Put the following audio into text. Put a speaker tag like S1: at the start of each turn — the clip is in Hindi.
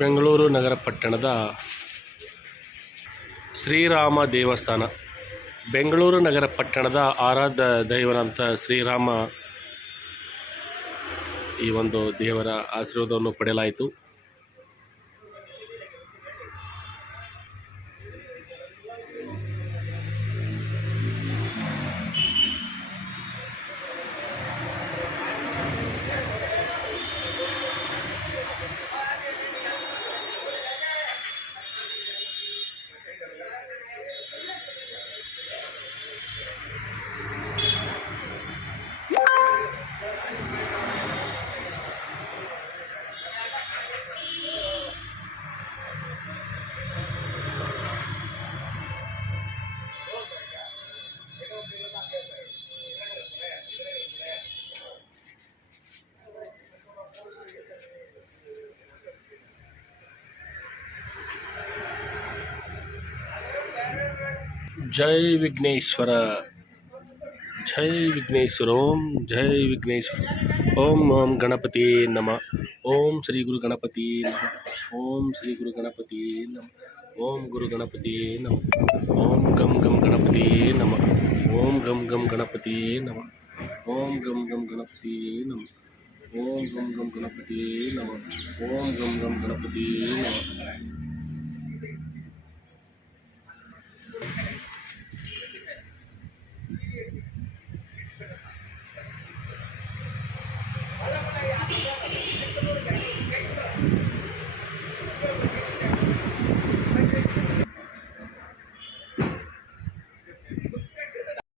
S1: ಬೆಂಗಳೂರು ನಗರ ಪಟ್ಟಣದ ಶ್ರೀರಾಮ ದೇವಸ್ಥಾನ. ಬೆಂಗಳೂರು ನಗರ ಪಟ್ಟಣದ ಆರಾಧ್ಯ ದೈವನಂತ ಶ್ರೀರಾಮ ಈ ಒಂದು ದೇವರ ಆಶೀರ್ವಾದವನ್ನು ಪಡೆಯಲಾಯಿತು. जय विघ्नेश्वर जय विघ्नेश्वर, ओम जय विघ्नेश्वर, ओम ओम गणपति नम, ओम श्री गुरु गणपति नम, ओम श्री गुरु गणपति नम, ओम गुरु गणपति नम, ओम गम गम गणपति नम, ओम गम गम गणपति नम, ओम गम गम गणपति नम, ओम गम गम गणपति नम, ओम गम गम गणपति नम।